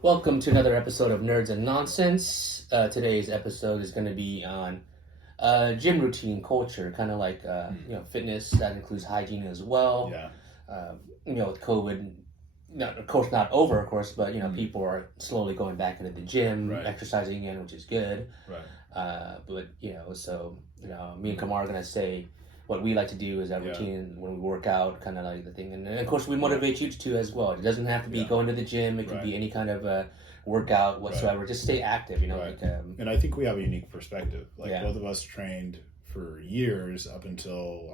Welcome to another episode of Nerds and Nonsense. Today's episode is going to be on gym routine culture, kind of like fitness. That includes hygiene as well. Yeah. With COVID, of course not over, of course, but people are slowly going back into the gym, exercising again, which is good. Right. Me and Kamar are going to say what we like to do is our routine when we work out, kind of like the thing. And of course, we motivate you to as well. It doesn't have to be going to the gym. It could be any kind of workout whatsoever. Just stay active, and I think we have a unique perspective. Both of us trained for years up until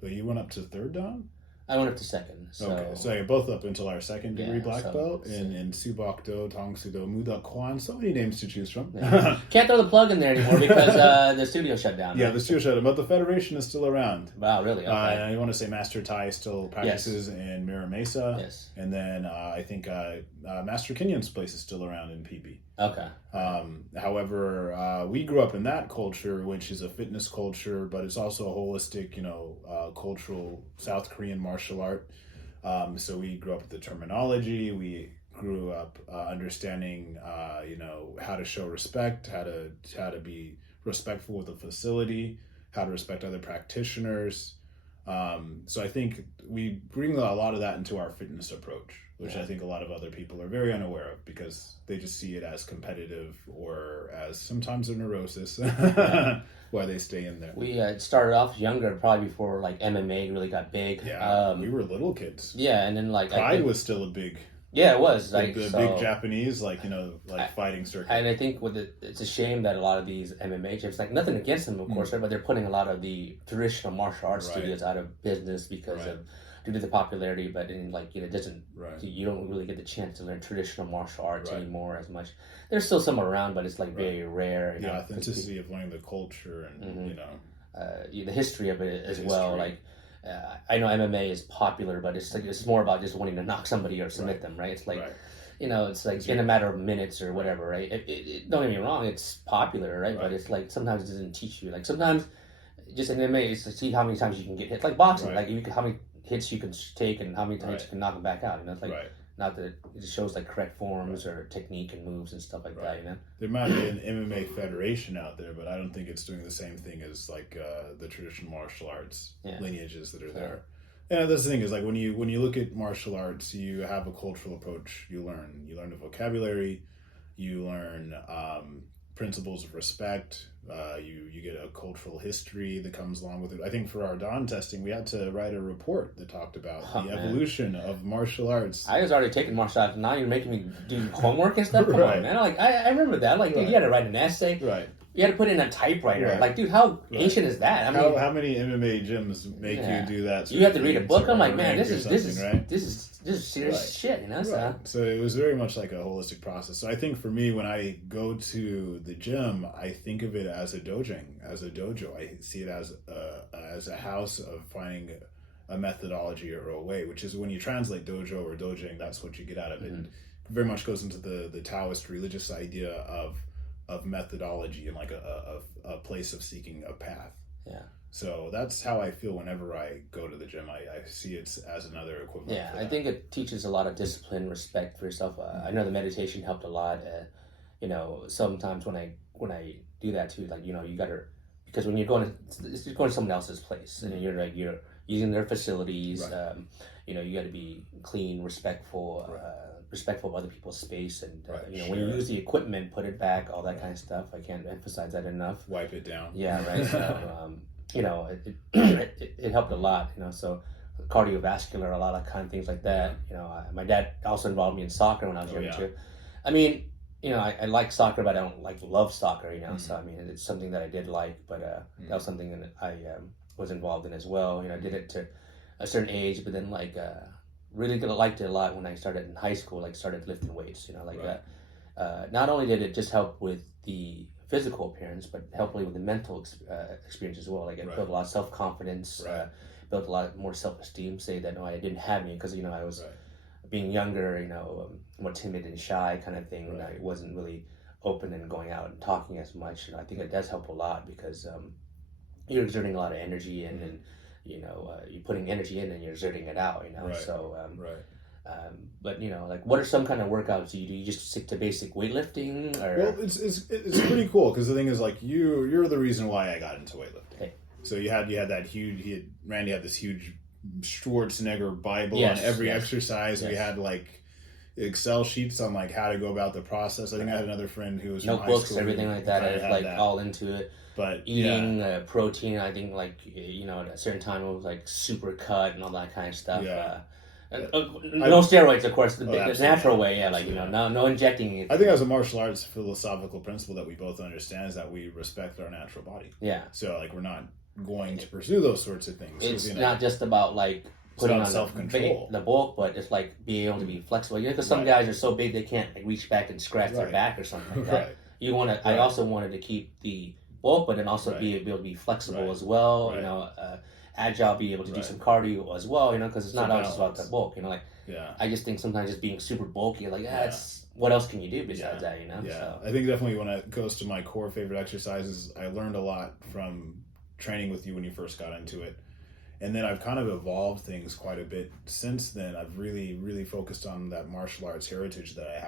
you went up to third dan? I went up to second. So both up until our second degree black belt in Subak Do, Tong Sudo, Muda Kwan. So many names to choose from. Yeah. Can't throw the plug in there anymore because the studio shut down. Yeah, the studio shut down, but the federation is still around. Wow, really? Okay. I want to say Master Tai still practices in Mira Mesa. Yes. And then I think Master Kenyon's place is still around in PB. Okay. However, we grew up in that culture, which is a fitness culture, but it's also a holistic, cultural South Korean martial art. So we grew up with the terminology. We grew up understanding, how to show respect, how to be respectful with the facility, how to respect other practitioners. So I think we bring a lot of that into our fitness approach, which I think a lot of other people are very unaware of because they just see it as competitive or as sometimes a neurosis why they stay in there. We started off younger, probably before like MMA really got big. Yeah, we were little kids. Yeah, and then Pride was still a big... Yeah, it was. Big Japanese, fighting circuit. And I think it's a shame that a lot of these MMA gyms, like nothing against them, of course, right? But they're putting a lot of the traditional martial arts studios out of business because of due to the popularity. But it doesn't. You don't really get the chance to learn traditional martial arts anymore as much. There's still some around, but it's very rare. The authenticity of learning the culture and the history of it as well. I know MMA is popular, but it's more about just wanting to knock somebody or submit them, right? It's it's like in a matter of minutes or whatever, right? Don't get me wrong, it's popular, right? But it's like sometimes it doesn't teach you. Like sometimes just in MMA, it's to see how many times you can get hit. Like boxing, how many hits you can take and how many times you can knock them back out. It's like not that it just shows like correct forms or technique and moves and stuff like that. There might be an MMA federation out there, but I don't think it's doing the same thing as the traditional martial arts lineages that are there. Yeah, that's the thing is when you look at martial arts, you have a cultural approach. You learn the vocabulary, you learn principles of respect. You get a cultural history that comes along with it. I think for our dawn testing, we had to write a report that talked about the evolution of martial arts. I was already taking martial arts, and now you're making me do homework and stuff? Come on, man. I remember that. Dude, you had to write an essay. Right. You had to put it in a typewriter. Dude, how ancient is that? I mean, how many MMA gyms make you do that? You have to read a book. I'm like, man, this is serious shit, So it was very much like a holistic process. So I think for me, when I go to the gym, I think of it as a dojo. I see it as a house of finding a methodology or a way, which is when you translate dojo or dojang, that's what you get out of it. And it very much goes into the Taoist religious idea of methodology and like a place of seeking a path. Yeah. So that's how I feel whenever I go to the gym. I see it as another equivalent. Yeah, I think it teaches a lot of discipline, respect for yourself. I know the meditation helped a lot. Sometimes when I do that too, you gotta, because when you're going to someone else's place and you're using their facilities, you got to be clean, respectful. Respectful of other people's space, and when you use the equipment, put it back, all that kind of stuff. I can't emphasize that enough. Wipe it down. Yeah, right. So, it helped a lot. So cardiovascular, a lot of kind of things like that. My dad also involved me in soccer when I was younger too. I mean, I like soccer, but I don't love soccer. So I mean, it's something that I did like, but that was something that I was involved in as well. I did it to a certain age, but then really liked it a lot when I started in high school, started lifting weights, not only did it just help with the physical appearance, but helped me with the mental experience as well. It built a lot of self-confidence, built a lot more self-esteem, say that, no, I didn't have me, because, I was being younger, more timid and shy kind of thing, and I wasn't really open and going out and talking as much. And I think it does help a lot because you're exerting a lot of energy and you're putting energy in and you're exerting it out, Right. So But like, what are some kind of workouts you do? You just stick to basic weightlifting, or Well, it's pretty cool because the thing is, like, you're the reason why I got into weightlifting. Okay. So you had that huge. Randy had this huge Schwarzenegger Bible Yes, on every yes, exercise. yes. We had like Excel sheets on like how to go about the process. I think I had another friend who was from high notebooks, school everything who like that. I kinda was like all into it. But Eating protein, I think, like, at a certain time it was like super cut and all that kind of stuff. Yeah. No steroids, of course, the absolutely. natural way. Yeah, like, Absolutely. no injecting anything. I think as a martial arts philosophical principle that we both understand is that we respect our natural body. Yeah. So like we're not going to pursue those sorts of things. It's not just about like putting on self-control, the bulk, but it's like being able to be flexible. Because some guys are so big they can't like reach back and scratch their back or something like that. Right. You want to. I also wanted to keep the bulk, but then also be able to be flexible as well. Agile, be able to do some cardio as well. Because it's not all just about the bulk. I just think sometimes just being super bulky, like, it's what else can you do besides that? Yeah, so. I think definitely when it goes to my core favorite exercises, I learned a lot from training with you when you first got into it. And then I've kind of evolved things quite a bit since then. I've really, really focused on that martial arts heritage that I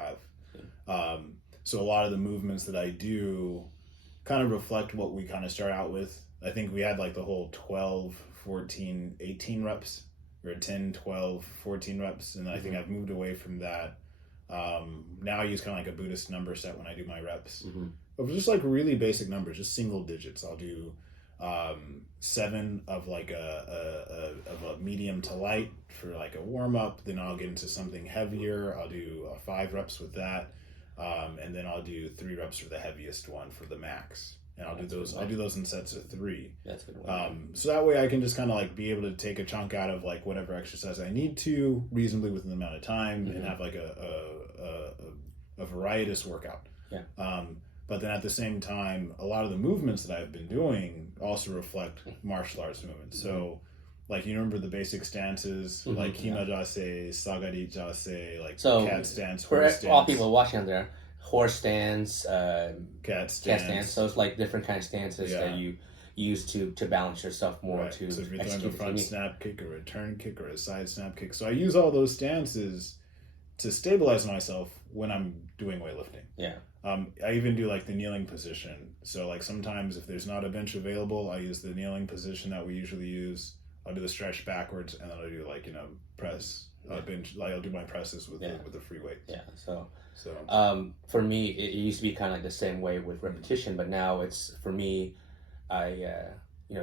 have. So a lot of the movements that I do kind of reflect what we kind of start out with. I think we had like the whole 12, 14, 18 reps, or 10, 12, 14 reps. And I think I've moved away from that. Now I use kind of like a Buddhist number set when I do my reps. But just like really basic numbers, just single digits. I'll do 7 of like a medium to light for like a warm up. Then I'll get into something heavier. I'll do 5 reps with that, and then I'll do 3 reps for the heaviest one for the max. And I'll do those in sets of 3. That's a good one. So that way I can just kind of like be able to take a chunk out of like whatever exercise I need to reasonably within the amount of time and have like a varietous workout. Yeah. But then at the same time, a lot of the movements that I've been doing also reflect martial arts movements. So, like, you remember the basic stances, like Kima Jase, Sagari Jase, like cat stance, horse stance. For all people watching out there, horse stance, cat stance. So it's like different kind of stances that you use to balance yourself more. Right. To so if you're throwing a front technique. snap kick or a turn kick or a side snap kick. So I use all those stances to stabilize myself when I'm doing weightlifting. Yeah. I even do like the kneeling position. So like sometimes if there's not a bench available, I use the kneeling position that we usually use. I'll do the stretch backwards, and then I'll do like press bench. Like I'll do my presses with the free weight. Yeah. So for me, it used to be kind of like the same way with repetition, but now it's for me, I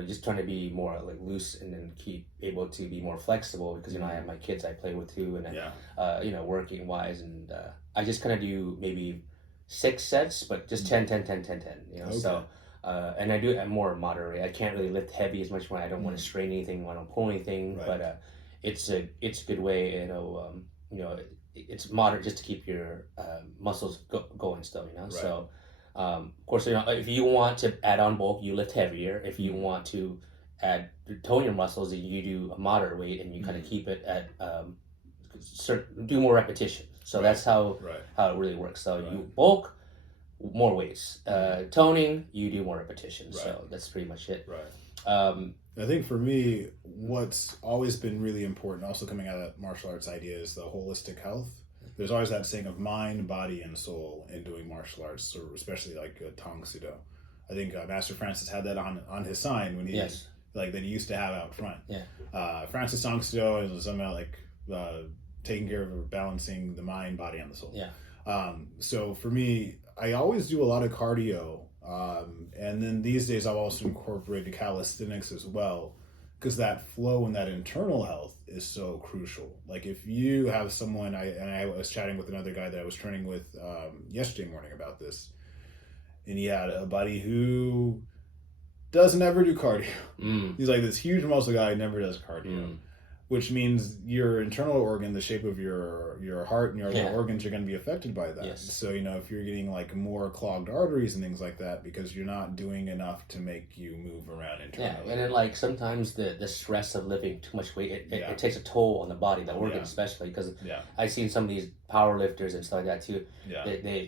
just trying to be more like loose and then keep able to be more flexible because I have my kids I play with too, and then, working wise, and I just kind of do maybe 6 sets, but just 10, 10, 10, 10, 10. Okay. So. And I do it more moderate. I can't really lift heavy as much when I don't want to strain anything, when I don't pull anything. Right. But it's a good way. It's moderate just to keep your muscles going still. Right. So of course, if you want to add on bulk, you lift heavier. If you want to tone your muscles, then you do a moderate weight and you kind of keep it at do more repetitions. So that's how it really works. So you bulk. More weights. Toning, you do more repetitions. So that's pretty much it. Right. I think for me, what's always been really important, also coming out of that martial arts idea, is the holistic health. There's always that saying of mind, body, and soul in doing martial arts, or especially like Tang Sudo. I think Master Francis had that on his sign when he that he used to have out front. Yeah. Francis Tang Sudo is somehow like taking care of balancing the mind, body, and the soul. Yeah. So for me, I always do a lot of cardio, and then these days I've also incorporated calisthenics as well, because that flow and that internal health is so crucial. Like if you have someone, I was chatting with another guy that I was training with yesterday morning about this, and he had a buddy who doesn't ever do cardio. He's like this huge muscle guy, never does cardio. Which means your internal organ, the shape of your heart and your other organs are going to be affected by that. Yes. So, if you're getting like more clogged arteries and things like that because you're not doing enough to make you move around internally. Yeah, and then like sometimes the stress of lifting too much weight, it takes a toll on the body, the organ especially, because I've seen some of these power lifters and stuff like that too. Yeah.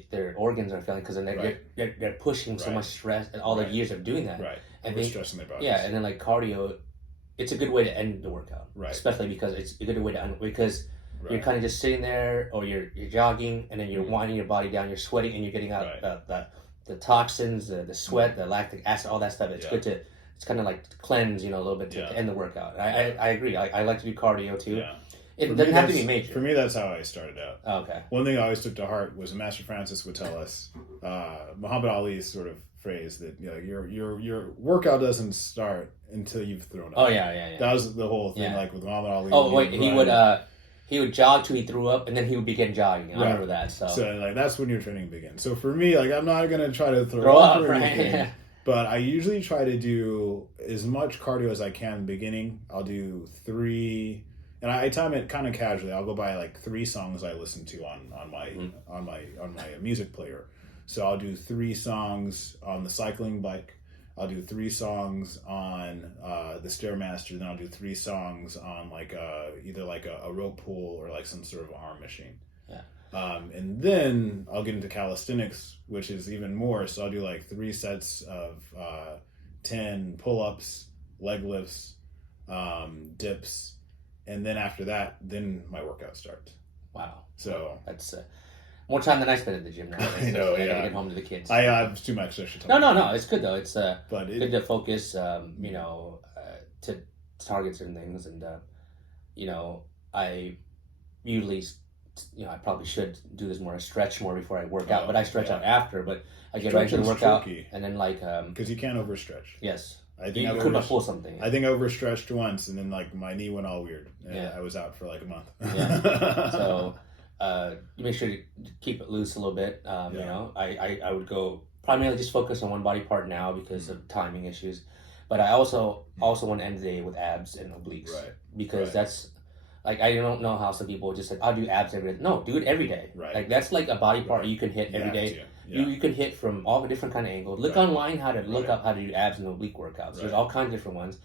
Their organs are failing because they're pushing so much stress and all the years of doing that. Right. And stressing their bodies. Yeah, and then like cardio, it's a good way to end the workout, especially because it's a good way to end because You're kind of just sitting there, or you're jogging, and then you're winding your body down. You're sweating, and you're getting out the toxins, the sweat, the lactic acid, all that stuff. It's good to. It's kind of like to cleanse, a little bit to end the workout. I agree. I like to do cardio too. Yeah. It doesn't have to be major. For me, that's how I started out. Oh, okay. One thing I always took to heart was Master Francis would tell us, Muhammad Ali's sort of phrase that your workout doesn't start until you've thrown up. Oh yeah. That was the whole thing, like with Muhammad Ali. Oh wait, he would jog till he threw up, and then he would begin jogging. I remember that. So like that's when your training begins. So for me, like I'm not gonna try to throw up or anything. Right? But I usually try to do as much cardio as I can in the beginning. I'll do 3, and I time it kind of casually. I'll go by like 3 songs I listen to on my music player. So I'll do 3 songs on the cycling bike. I'll do 3 songs on the Stairmaster. Then I'll do 3 songs on like either like a rope pull or like some sort of arm machine. Yeah. And then I'll get into calisthenics, which is even more. So I'll do like 3 sets of 10 pull-ups, leg lifts, dips, and then after that, then my workout starts. Wow. So that's more time than I spend at the gym now. I know. I gotta get home to the kids. I have too much extra time. No. It's good though. It's but good to focus. To target certain things, and I usually. I probably should do this more. I stretch more before I work out, but I stretch out after. But I get right to the workout, and then like because you can't overstretch. Yes, I think you could pull something. I think I overstretched once, and then like my knee went all weird. And I was out for like a month. So you make sure to keep it loose a little bit. I would go primarily just focus on one body part now because of timing issues, but I also want to end the day with abs and obliques, because that's. Like, I don't know how some people just say, I'll do abs every day. No, do it every day. Right. Like, that's like a body part you can hit every day. You can hit from all the different kind of angles. Look online how to look up how to do abs and oblique workouts. There's all kinds of different ones.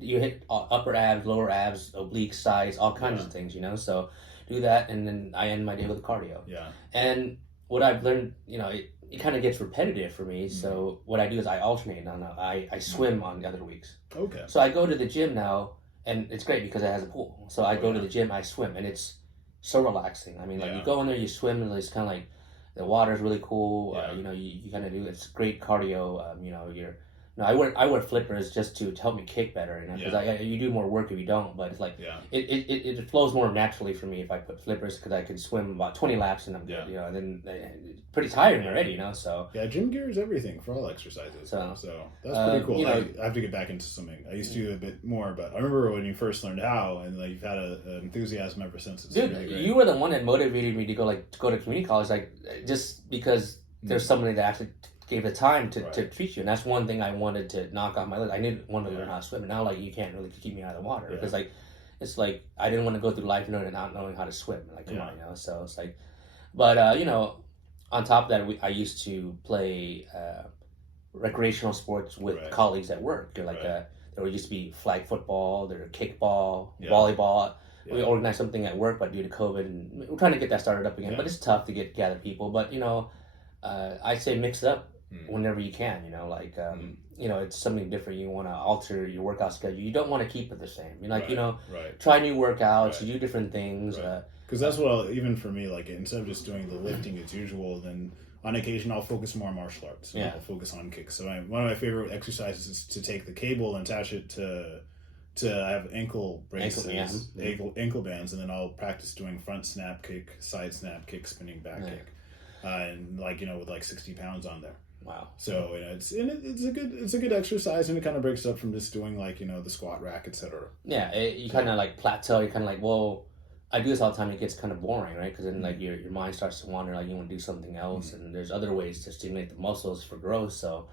You hit upper abs, lower abs, obliques, sides, all kinds of things, So do that, and then I end my day with cardio. Yeah. And what I've learned, it kind of gets repetitive for me. So what I do is I alternate. I swim on the other weeks. Okay. So I go to the gym now. And it's great because it has a pool. So I go to the gym, I swim, and it's so relaxing. I mean, like you go in there, you swim, and it's kind of like the water's really cool. You kind of do it's great cardio. I wear flippers just to help me kick better. Because you do more work if you don't. But it's like it flows more naturally for me if I put flippers, because I can swim about 20 laps and I'm good. And then it's pretty tiring already. So gym gear is everything for all exercises. So that's pretty cool. I have to get back into swimming. I used to do a bit more, but I remember when you first learned how, and like you've had an enthusiasm ever since. It's dude, really you were the one that motivated me to go to community college, like just because there's somebody that actually gave the time to treat you, and that's one thing I wanted to knock off my list. I wanted to learn how to swim, and now like you can't really keep me out of the water because like it's like I didn't want to go through life not knowing how to swim. Like come on, So it's like, but on top of that, I used to play recreational sports with colleagues at work. They're like there used to be flag football, there kickball, volleyball. We organized something at work, but due to COVID, and we're trying to get that started up again. But it's tough to gather people. But I say mix it up whenever you can. It's something different. You want to alter your workout schedule. You don't want to keep it the same. Try new workouts. You do different things. Because that's what even for me, like instead of just doing the lifting as usual, then on occasion I'll focus more on martial arts. I'll focus on kicks. So one of my favorite exercises is to take the cable and attach it to I have ankle braces, ankle bands, and then I'll practice doing front snap kick, side snap kick, spinning back kick, and with like 60 pounds on there. Wow. So it's a good exercise, and it kind of breaks up from just doing like the squat rack, etc. Yeah, you kind of like plateau. You're kind of like, well, I do this all the time. It gets kind of boring, right? Because then like your mind starts to wander. Like you want to do something else, and there's other ways to stimulate the muscles for growth. So.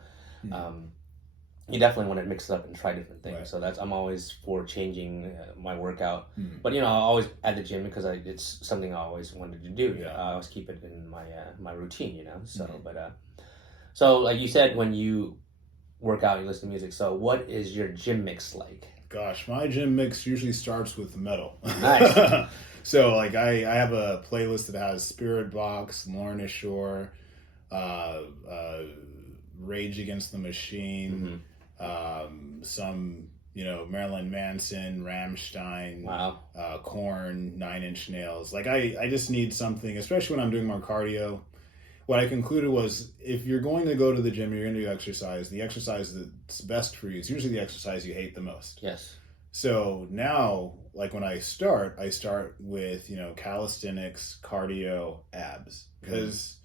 You definitely want to mix it up and try different things. So I'm always for changing my workout. But I always at the gym because it's something I always wanted to do. I always keep it in my routine. So so like you said, when you work out, you listen to music. So what is your gym mix like? Gosh, my gym mix usually starts with metal. Nice. So like I have a playlist that has Spirit Box, Lorna Shore, Rage Against the Machine. Some Marilyn Manson, Rammstein, Wow. Korn, Nine Inch Nails. Like I just need something, especially when I'm doing more cardio. What I concluded was, if you're going to go to the gym, you're going to do exercise, the exercise that's best for you is usually the exercise you hate the most. Yes. So now, like when I start with, calisthenics, cardio, abs, because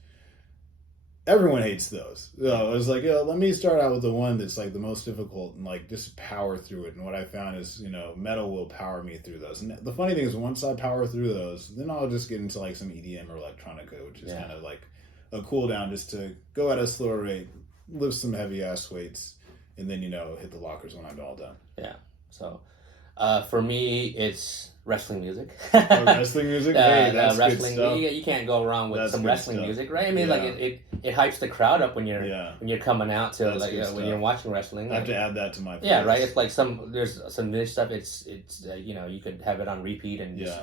everyone hates those. So I was like, let me start out with the one that's like the most difficult and like just power through it. And what I found is, metal will power me through those. And the funny thing is, once I power through those, then I'll just get into like some EDM or electronica, which is kind of like a cool down just to go at a slower rate, lift some heavy ass weights, and then, hit the lockers when I'm all done. Yeah. So, for me, it's wrestling music. Wrestling music? Hey, that's wrestling. good stuff. You can't go wrong with some wrestling stuff. music, right? I mean, like it hypes the crowd up when you're coming out to when you're watching wrestling. I have to add that to my playlist. Yeah, right. It's like there's some niche stuff. It's you could have it on repeat and just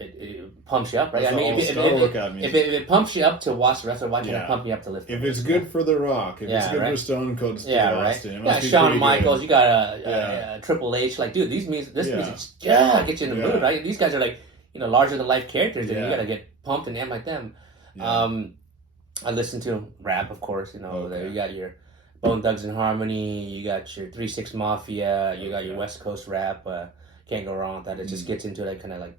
it pumps you up, right? That's if it pumps you up to watch the wrestler, why can't it pump you up to lift? If it's good for The Rock, if it's good for Stone Cold Steve Austin, it must be Shawn pretty Michaels, good. you got a Triple H, like, dude, this music gets you in the mood, right? These guys are like, larger than life characters, and you gotta get pumped and amped like them. Yeah. I listen to rap, of course. You got your Bone Thugs and Harmony, you got your 3-6 Mafia, you got your West Coast rap. Can't go wrong with that. It just gets into it, kind of like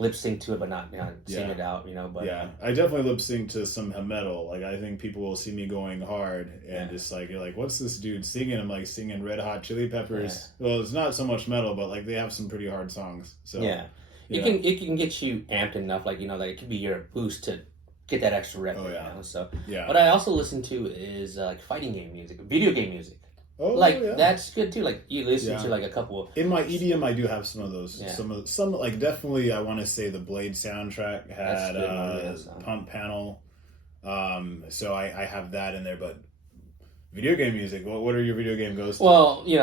lip sync to it, but not sing it out. But I definitely lip sync to some metal. Like, I think people will see me going hard and just like, you're like, what's this dude singing? I'm like singing Red Hot Chili Peppers. Yeah. Well, it's not so much metal, but like they have some pretty hard songs. So it can get you amped enough, like like it could be your boost to get that extra rep. So what I also listen to is like fighting game music, video game music. Oh, that's good too. Like, you listen to like a couple. In my EDM, I do have some of those. Yeah. Some like, definitely, I want to say the Blade soundtrack had Pump Panel. So I have that in there. But video game music. What are your video game goes to? Well, you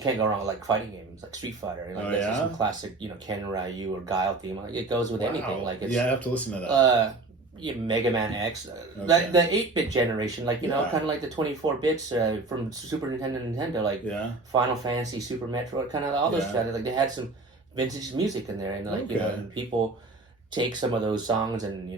can't go wrong with like fighting games, like Street Fighter. Like, there's some classic, Ken Ryu or Guile theme. Like, it goes with anything. Like, it's, I have to listen to that. Mega Man X, the 8-bit generation, like kind of like the 24 bits from Super Nintendo, like Final Fantasy, Super Metroid, kind of all those guys. Like, they had some vintage music in there, and like people take some of those songs and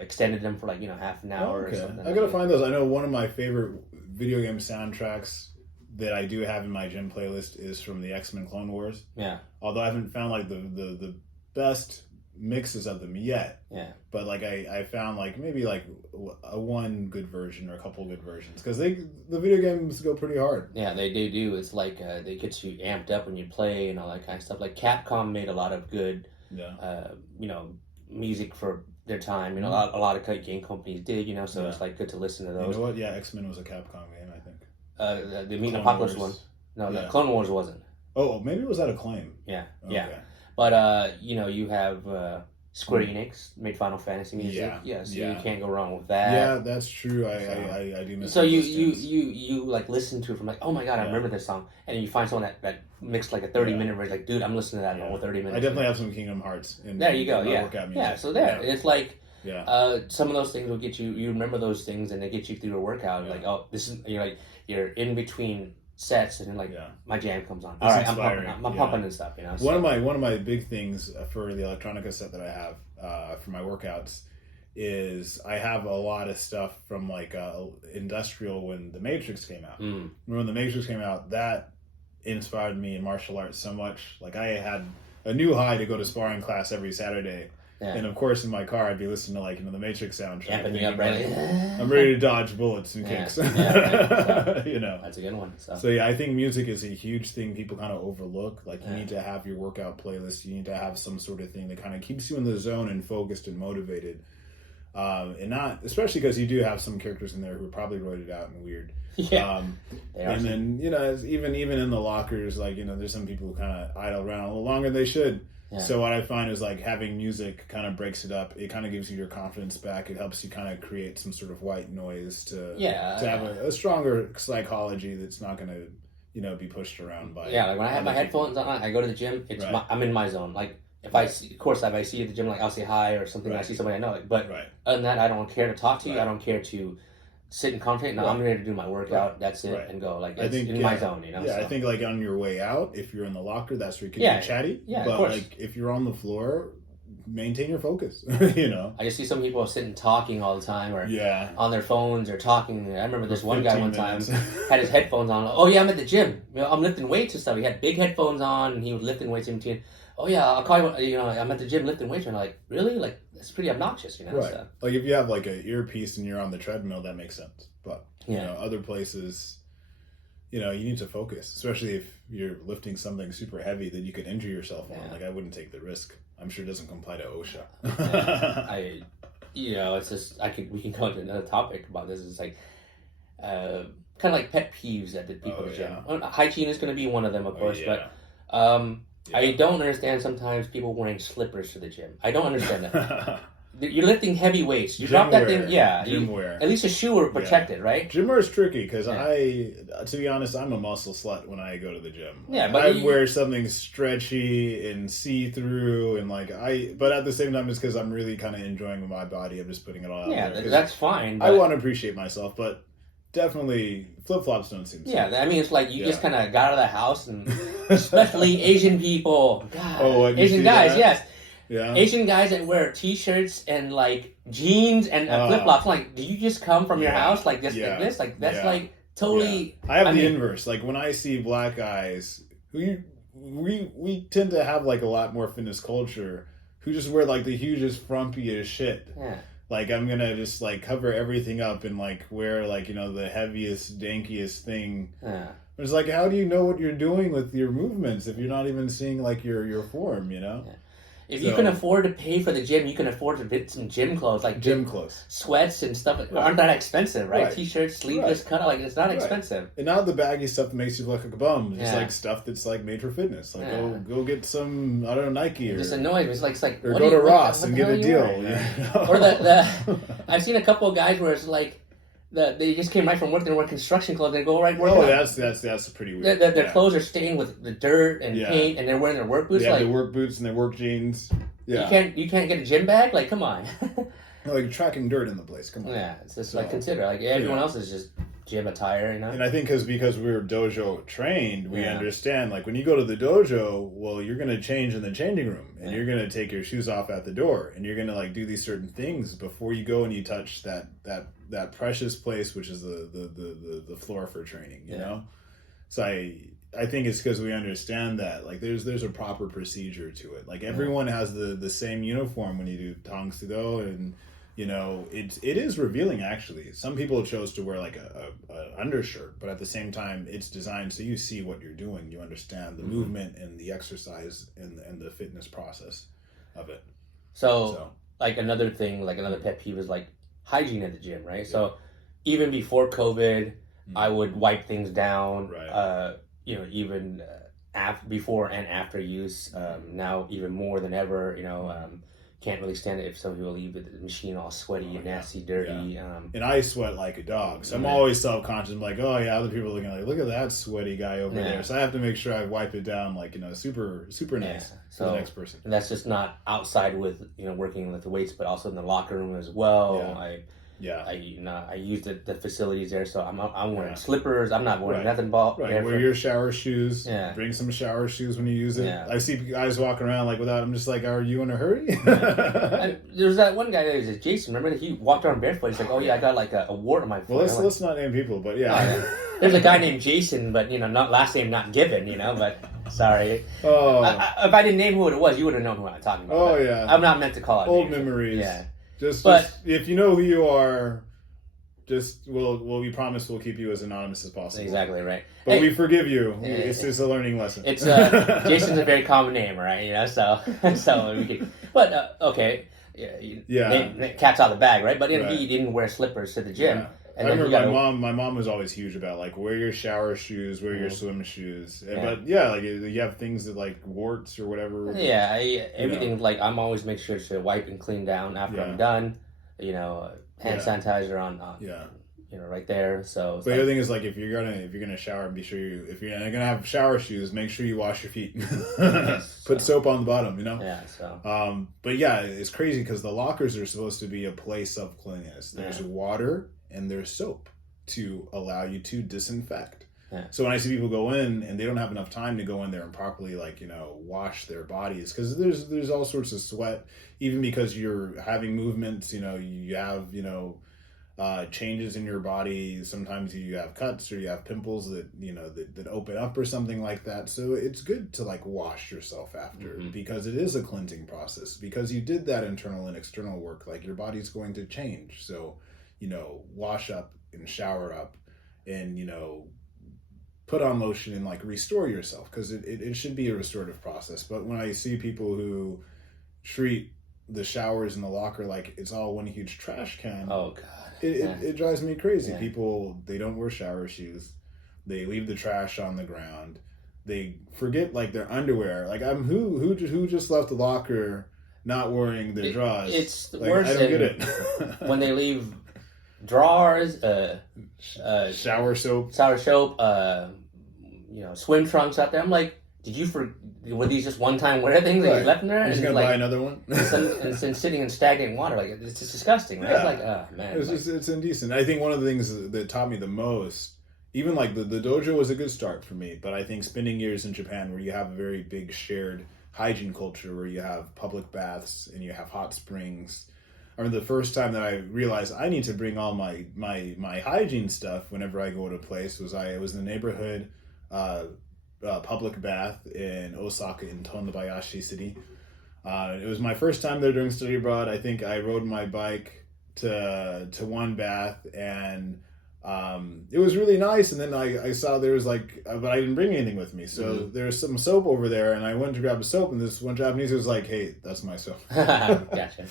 extended them for like half an hour or something. I gotta find those. I know one of my favorite video game soundtracks that I do have in my gym playlist is from the X-Men Clone Wars. Yeah. Although I haven't found like the best mixes of them yet. Yeah. But like I found like maybe like one good version or a couple good versions, because the video games go pretty hard. Yeah, they do. It's like they get you amped up when you play and all that kind of stuff. Like Capcom made a lot of good music for their time. A lot of game companies did. So it's like good to listen to those. You know what? Yeah, X-Men was a Capcom game, I think. The Mutant Apocalypse one. No, the Clone Wars wasn't. Oh, maybe it was at Acclaim. Yeah. Okay. Yeah. But, you have Square Enix made Final Fantasy music. So you can't go wrong with that. Yeah, that's true. I do miss. So you like listen to it from like, oh my god, I remember this song, and then you find someone that mixed like a 30-minute version, like, dude, I'm listening to that in the whole 30 minutes. I definitely have some Kingdom Hearts. There you go. Workout music. Yeah. So it's like some of those things will get you. You remember those things, and they get you through a workout. Like, oh, this is you're in between sets, and then like my jam comes on. All right, I'm pumping and stuff. So. One of my big things for the electronica set that I have for my workouts is I have a lot of stuff from like industrial when The Matrix came out. When The Matrix came out, that inspired me in martial arts so much. Like, I had a new high to go to sparring class every Saturday. Yeah. And of course, in my car, I'd be listening to like the Matrix soundtrack. Amping me up, right? I'm ready to dodge bullets and kicks. So, that's a good one. So I think music is a huge thing people kind of overlook. Like, you need to have your workout playlist. You need to have some sort of thing that kind of keeps you in the zone and focused and motivated. And not, especially because you do have some characters in there who are probably roided out and weird. Yeah. And then even in the lockers, like there's some people who kind of idle around a little longer than they should. Yeah. So what I find is like having music kind of breaks it up. It kind of gives you your confidence back. It helps you kind of create some sort of white noise to have a stronger psychology that's not going to be pushed around by. Yeah, like when I have my headphones on, I go to the gym. I'm in my zone. Like if I see you at the gym, like I'll say hi or something. I see somebody I know. Like, but other than that, I don't care to talk to you. I don't care to sit and concentrate. No, I'm here to do my workout. That's it, and go. Like, it's in my zone, you know? Yeah, so. I think, like, on your way out, if you're in the locker, that's where you can be chatty. Yeah, but, of course. like, if you're on the floor, maintain your focus, you know? I just see some people sitting talking all the time or on their phones or talking. I remember this one guy one time had his headphones on. Oh, yeah, I'm at the gym. You know, I'm lifting weights and stuff. He had big headphones on, and he was lifting weights in between. Oh, yeah, I'll call you, you know, I'm at the gym lifting weights. And I'm like, really? Like, it's pretty obnoxious, you know? Right. So. Like, if you have, like, an earpiece and you're on the treadmill, that makes sense. But, you know, other places, you know, you need to focus, especially if you're lifting something super heavy that you could injure yourself on. Like, I wouldn't take the risk. I'm sure it doesn't comply to OSHA. You know, it's just, we can go into another topic about this. It's like, kind of like pet peeves that the people at the gym. Well, hygiene is going to be one of them, of course, but I don't understand sometimes people wearing slippers to the gym. I don't understand that. You're lifting heavy weights. You drop that thing, gym wear. At least a shoe are protected, right? Gym wear is tricky because to be honest, I'm a muscle slut when I go to the gym. Yeah, but I wear something stretchy and see-through, and but at the same time, it's because I'm really kind of enjoying my body. I'm just putting it all out there. Yeah, that's fine. But I want to appreciate myself, but definitely flip-flops don't seem so. Yeah, I mean, it's like you just kind of got out of the house, and especially Asian people. God, Asian guys, yes. Yeah. Asian guys that wear t-shirts and like jeans and flip-flops. Like, do you just come from your house like this? Like this? Like that's like totally. I have the inverse. Like when I see black guys, we tend to have like a lot more fitness culture, who just wear like the hugest, frumpiest shit. Yeah. Like I'm gonna just like cover everything up and like wear like, you know, the heaviest, dankiest thing. Yeah. It's like, how do you know what you're doing with your movements if you're not even seeing like your form, you know? Yeah. If you can afford to pay for the gym, you can afford to get some gym clothes, like gym clothes, sweats and stuff. Aren't that expensive, right? T-shirts, sleeveless cut, like it's not expensive. And not the baggy stuff that makes you look like a bum. Just like stuff that's like made for fitness. Like go get some, I don't know, Nike or. It just annoys me. It's like or go to Ross and get a deal. You know? Or the I've seen a couple of guys where it's like. They just came right from work. They wear construction clothes. They go right work. Oh, that's pretty weird. Their clothes are stained with the dirt and paint, and they're wearing their work boots. Yeah, their work boots and their work jeans. Yeah, you can't get a gym bag. Like, come on. Like tracking dirt in the place. Come on. Yeah, it's just like consider like everyone else is just gym attire, you know. And I think because we're dojo trained, we understand. Like when you go to the dojo, well, you're gonna change in the changing room, and you're gonna take your shoes off at the door, and you're gonna like do these certain things before you go and you touch that precious place, which is the floor for training. You know, so I think it's because we understand that like there's a proper procedure to it. Like everyone has the same uniform when you do Tang Soo Do, and you know it is revealing actually. Some people chose to wear like a undershirt, but at the same time it's designed so you see what you're doing. You understand the movement and the exercise and the fitness process of it. So like another thing, like another pet peeve is like hygiene at the gym, right? Yeah. So even before COVID, I would wipe things down. Right. You know, even before and after use, now even more than ever, you know, can't really stand it if some people leave the machine all sweaty and nasty, dirty. Yeah. And I sweat like a dog, so I'm always self-conscious. I'm like, oh yeah, other people are looking like, look at that sweaty guy over there. So I have to make sure I wipe it down, like, you know, super nice for the next person. And that's just not outside with, you know, working with the weights, but also in the locker room as well. I use the facilities there, so I'm wearing slippers. I'm not wearing nothing but wear your shower shoes. Yeah. Bring some shower shoes when you use it. Yeah. I see guys walking around like without. I'm just like, are you in a hurry? There's that one guy that was Jason. Remember that he walked around barefoot. He's like, oh yeah, I got like a wart on my foot. Well, let's not name people, but There's a guy named Jason, but you know, not last name not given. You know, but sorry. Oh. If I didn't name who it was, you would have known who I'm talking about. Oh yeah. I'm not meant to call it old names. Memories. Yeah. Just if you know who you are, we promise we'll keep you as anonymous as possible. Exactly right. But we forgive you. It's just a learning lesson. It's Jason's a very common name, right? You know, so we can. But okay, cat's out of the bag, right? But he didn't wear slippers to the gym. Yeah. And I remember my mom was always huge about like wear your shower shoes, wear your swim shoes. Yeah. But like you have things that like warts or whatever. Yeah, everything like I'm always make sure to wipe and clean down after I'm done. You know, hand sanitizer on you know, right there. So but the other thing is like if you're gonna shower, be sure if you're gonna have shower shoes, make sure you wash your feet. Put soap on the bottom, you know. Yeah. So. But yeah, it's crazy because the lockers are supposed to be a place of cleanliness. There's water and there's soap to allow you to disinfect. Yeah. So when I see people go in and they don't have enough time to go in there and properly, like, wash their bodies, because there's all sorts of sweat, even because you're having movements, you have, changes in your body. Sometimes you have cuts or you have pimples that, that open up or something like that. So it's good to like wash yourself after, because it is a cleansing process, because you did that internal and external work. Like, your body's going to change. So, wash up and shower up and, put on lotion and like restore yourself, because it should be a restorative process. But when I see people who treat the showers in the locker like it's all one huge trash can, oh god, it drives me crazy. Yeah. People, they don't wear shower shoes, they leave the trash on the ground, they forget like their underwear. Like, who just left the locker not wearing their drawers? It's like, worse. I don't get it. When they leave drawers, shower soap, swim trunks out there. I'm like, were these just one-time wear things that you left in there? You're just gonna buy another one? and sitting in stagnant water, like, it's just disgusting, right? Yeah. Like, oh man, it's indecent. I think one of the things that taught me the most, even like the dojo was a good start for me, but I think spending years in Japan, where you have a very big shared hygiene culture, where you have public baths and you have hot springs. I remember the first time that I realized I need to bring all my hygiene stuff whenever I go to a place was I was in the neighborhood public bath in Osaka, in Tondabayashi City. It was my first time there during study abroad. I think I rode my bike to one bath, and it was really nice. And then I saw there was like, but I didn't bring anything with me. So there was some soap over there, and I went to grab a soap, and this one Japanese was like, "Hey, that's my soap." Gotcha.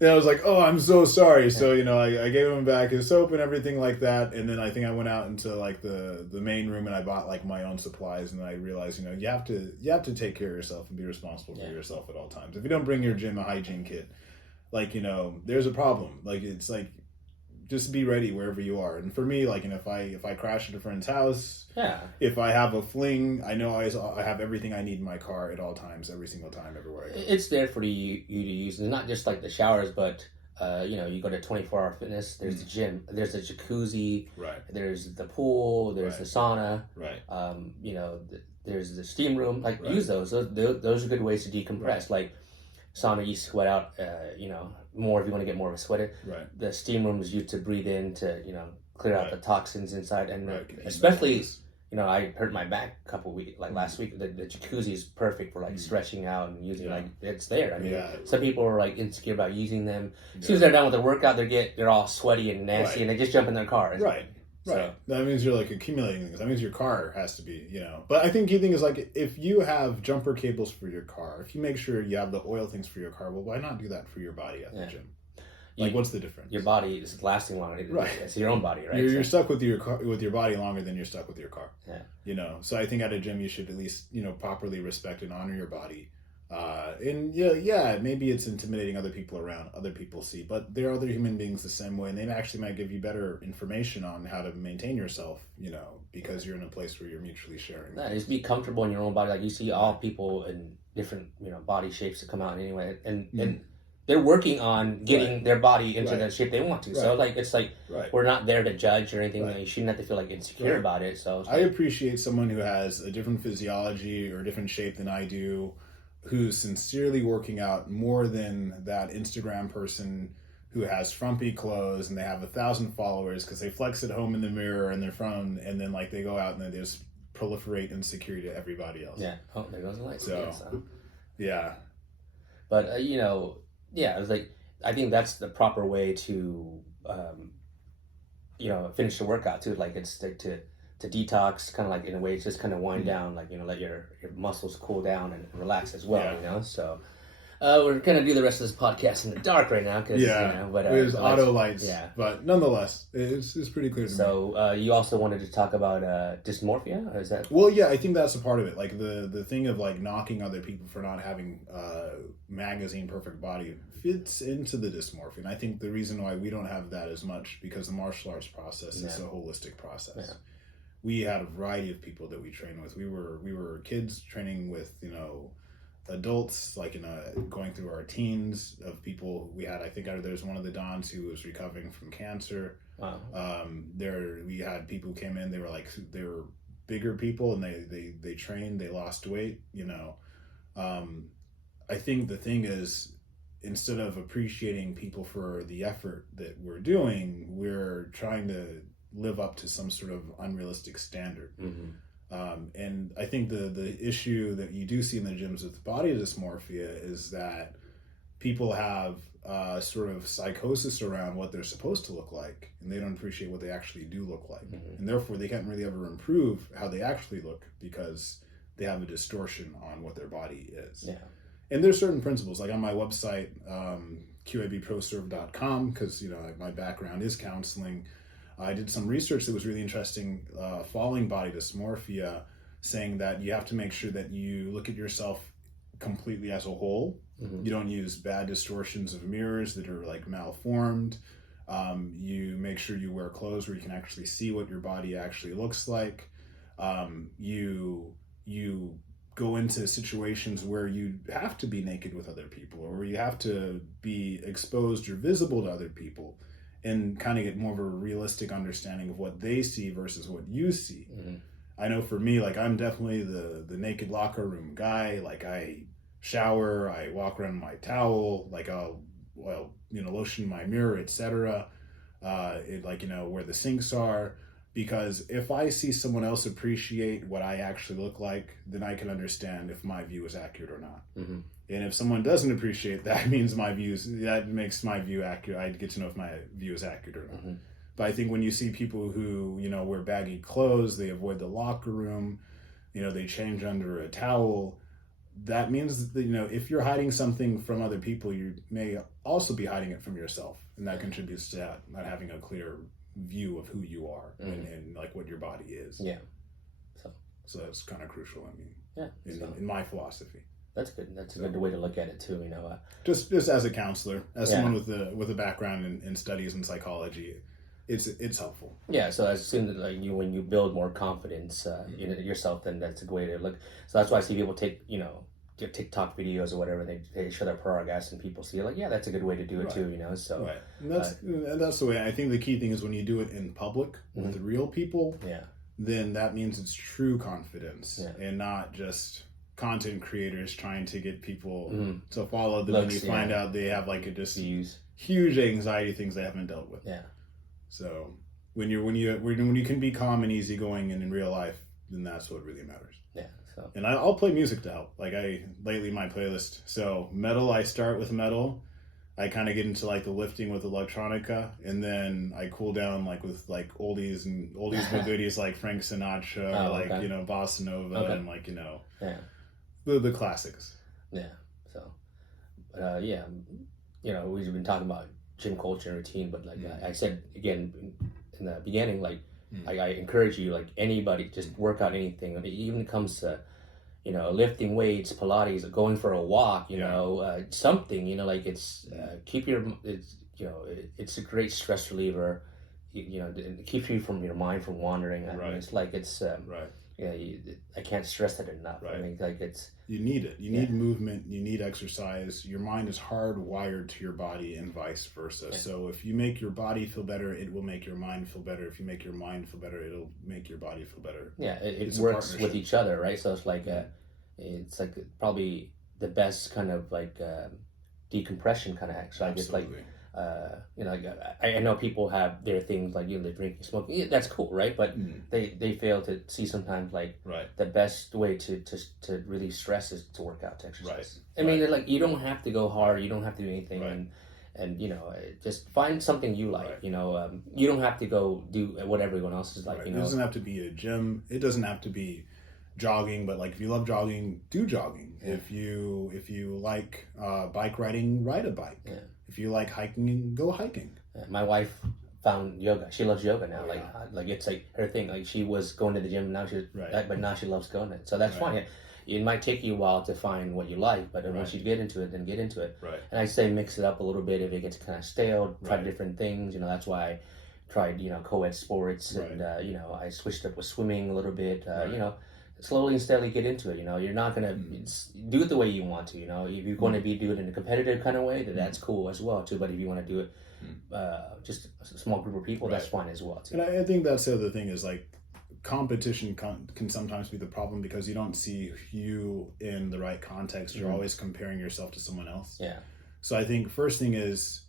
And I was like, "Oh, I'm so sorry." So, I gave him back his soap and everything like that. And then I think I went out into like the main room and I bought like my own supplies. And then I realized, you have to take care of yourself and be responsible for yourself at all times. If you don't bring your gym a hygiene kit, like, there's a problem. Like, it's like, just be ready wherever you are. And for me, like, if I crash at a friend's house, if I have a fling, I know I have everything I need in my car at all times, every single time, everywhere I go. It's there for you to use. It's not just like the showers, but you go to 24-hour fitness. There's the gym. There's the jacuzzi. Right. There's the pool. There's the sauna. Right. There's the steam room. Like, use those. Those are good ways to decompress. Right. Like, sauna, you sweat out. More if you want to get more of a sweater. Right. The steam room is used to breathe in to clear out the toxins inside, and especially. I hurt my back a couple weeks, like last week. The jacuzzi is perfect for like stretching out and using like it's there. I mean, some people are like insecure about using them. As soon as they're done with their workout, they're all sweaty and nasty, and they just jump in their car. Right. So, that means you're like accumulating things. That means your car has to be, But I think key thing is like, if you have jumper cables for your car, if you make sure you have the oil things for your car, well, why not do that for your body at the gym? Like, what's the difference? Your body is lasting longer. Right. It's your own body, right? You're stuck with your car, with your body longer than you're stuck with your car. Yeah. So I think at a gym you should at least, properly respect and honor your body. And maybe it's intimidating other people around, other people see, but there are other human beings the same way, and they actually might give you better information on how to maintain yourself, because you're in a place where you're mutually sharing. Yeah, just be comfortable in your own body. Like, you see all people in different, body shapes that come out anyway, and they're working on getting their body into the shape they want to. So like, it's like, we're not there to judge or anything. You shouldn't have to feel like insecure about it. So I appreciate someone who has a different physiology or a different shape than I do, who's sincerely working out more than that Instagram person who has frumpy clothes and they have 1,000 followers because they flex at home in the mirror and their phone, and then like they go out and they just proliferate insecurity to everybody else. Yeah. Oh, there goes the light. So, yeah. But it's like, I think that's the proper way to finish the workout too. Like, it's to detox, kind of like, in a way, it's just kind of wind down, like, let your muscles cool down and relax as well, So we're going to do the rest of this podcast in the dark right now. Cause, there's auto lights, but nonetheless, it's pretty clear to me. So you also wanted to talk about dysmorphia? Or is that... Well, yeah, I think that's a part of it. Like, the thing of like knocking other people for not having magazine perfect body fits into the dysmorphia. And I think the reason why we don't have that as much, because the martial arts process is a holistic process. Yeah. We had a variety of people that we train with. We were kids training with, adults, like going through our teens, of people we had. I think there's one of the Dons who was recovering from cancer. Wow. We had people who came in. They were bigger people, and they trained. They lost weight. I think the thing is, instead of appreciating people for the effort that we're doing, we're trying to live up to some sort of unrealistic standard. And I think the issue that you do see in the gyms with body dysmorphia is that people have sort of psychosis around what they're supposed to look like, and they don't appreciate what they actually do look like. And therefore they can't really ever improve how they actually look because they have a distortion on what their body is. Yeah. And there's certain principles, like on my website, QABProserve.com, because my background is counseling. I did some research that was really interesting following body dysmorphia, saying that you have to make sure that you look at yourself completely as a whole. You don't use bad distortions of mirrors that are like malformed. You make sure you wear clothes where you can actually see what your body actually looks like. You go into situations where you have to be naked with other people, or where you have to be exposed or visible to other people, and kind of get more of a realistic understanding of what they see versus what you see. I know for me, like, I'm definitely the naked locker room guy. Like, I shower, I walk around in my towel, like I'll lotion my mirror, etc. Where the sinks are. Because if I see someone else appreciate what I actually look like, then I can understand if my view is accurate or not. And if someone doesn't appreciate that, means that makes my view accurate. I get to know if my view is accurate or not. But I think when you see people who, wear baggy clothes, they avoid the locker room, they change under a towel, that means that, if you're hiding something from other people, you may also be hiding it from yourself. And that contributes to not having a clear view of who you are and like what your body is. Yeah. So that's kind of crucial. I mean, yeah. In my philosophy. That's good. That's a good way to look at it too. Just as a counselor, as someone with a background in studies and psychology, it's helpful. Yeah. So as soon as when you build more confidence in yourself, then that's a good way to look. So that's why I see people take TikTok videos or whatever. They show their progress, and people see that's a good way to do it too. So right. And that's the way. I think the key thing is when you do it in public with real people. Yeah. Then that means it's true confidence and not just content creators trying to get people to follow them. And you find out they have huge anxiety things they haven't dealt with. Yeah. So when you can be calm and easygoing and in real life, then that's what really matters. Yeah. So. And I'll play music to help. Lately my playlist. So metal, I start with metal. I kind of get into the lifting with electronica, and then I cool down with oldies but goodies like Frank Sinatra, bossa nova, and the classics. Yeah. So, we've been talking about gym culture and routine, but I said again in the beginning, I encourage you, anybody, just work out anything. I mean, even when it comes to lifting weights, Pilates, going for a walk, something, it's it's a great stress reliever, it keeps you from your mind from wandering. I mean, it's right. I can't stress that enough. Right. I mean, you need it. You need movement. You need exercise. Your mind is hardwired to your body, and vice versa. Yeah. So if you make your body feel better, it will make your mind feel better. If you make your mind feel better, it'll make your body feel better. Yeah, it works with each other, right? So it's probably the best kind of decompression kind of exercise. Absolutely. I know people have their things they're drinking, smoking. Yeah, that's cool, right? But they fail to see sometimes the best way to really stress is to work out, to exercise. Right. I mean, you don't have to go hard, you don't have to do anything, right. and just find something you like. Right. You don't have to go do what everyone else is like. Right. It doesn't have to be a gym. It doesn't have to be jogging, but if you love jogging, do jogging. Yeah. If you like bike riding, ride a bike. Yeah. If you like hiking, go hiking. Yeah. My wife found yoga. She loves yoga now. It's her thing. She was going to the gym now, but now she loves going it. So that's fine. It might take you a while to find what you like, but once you get into it, then get into it. Right. And I say mix it up a little bit. If it gets kind of stale, try different things. That's why I tried co-ed sports, and I switched up with swimming a little bit. slowly and steadily get into it. You know, you're not gonna do it the way you want to. You know, if you're going to be doing it in a competitive kind of way, then that's cool as well too. But if you want to do it just a small group of people, that's fine as well too. And I think that's the other thing is like competition can sometimes be the problem because you don't see you in the right context. You're always comparing yourself to someone else. Yeah. So I think first thing is,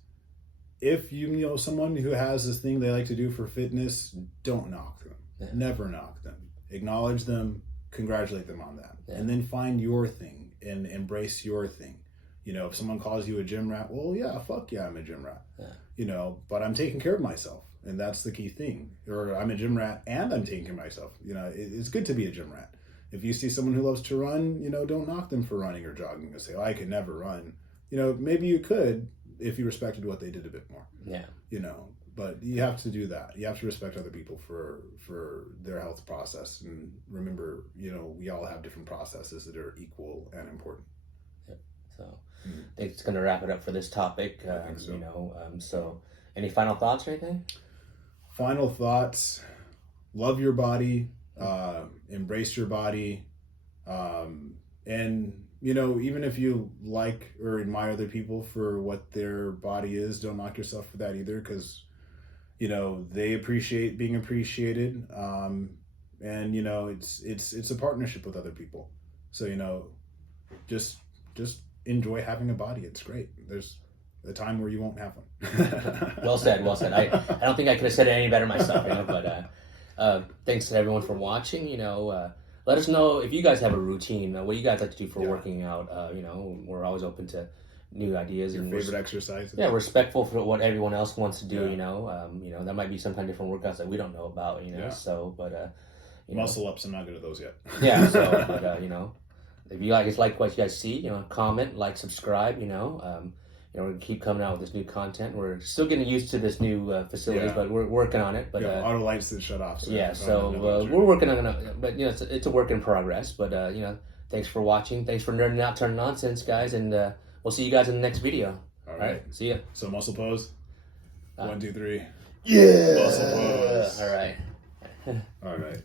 if you know someone who has this thing they like to do for fitness, don't knock them. Yeah. Never knock them. Acknowledge them, congratulate them on that. Yeah. And then find your thing and embrace your thing. You know, if someone calls you a gym rat, well, yeah, fuck yeah, I'm a gym rat. Yeah. You know, but I'm taking care of myself. And that's the key thing. Or I'm a gym rat and I'm taking care of myself. You know, it's good to be a gym rat. If you see someone who loves to run, you know, don't knock them for running or jogging and say, oh, I could never run. You know, maybe you could if you respected what they did a bit more. Yeah. You know, but you have to do that. You have to respect other people for their health process. And remember, you know, we all have different processes that are equal and important. Yeah. So I think it's going to wrap it up for this topic. I think so. You know, so any final thoughts or anything? Final thoughts, love your body, embrace your body, and, you know, even if you like or admire other people for what their body is, don't knock yourself for that either, because, you know, they appreciate being appreciated, and, you know, it's a partnership with other people. So, you know, just enjoy having a body. It's great. There's a time where you won't have one. Well said. I don't think I could have said it any better myself, you know, but thanks to everyone for watching. You know, let us know if you guys have a routine, what you guys like to do for working out. You know, we're always open to new ideas. Your favorite exercises. Yeah, respectful for what everyone else wants to do. You know, that might be sometimes different workouts that we don't know about, you know, so, but, muscle ups, I'm not good at those yet. Yeah. So, but, you know, if you guys like what you guys see, you know, comment, like, subscribe, you know, we're going to keep coming out with this new content. We're still getting used to this new facilities, but we're working on it. But auto lights that shut off. So so we're working on it. But, you know, it's a work in progress. But, you know, thanks for watching. Thanks for nerding out, turning nonsense, guys. And we'll see you guys in the next video. All right. See ya. So muscle pose. 1, 2, 3. Yeah. Muscle pose. All right. All right.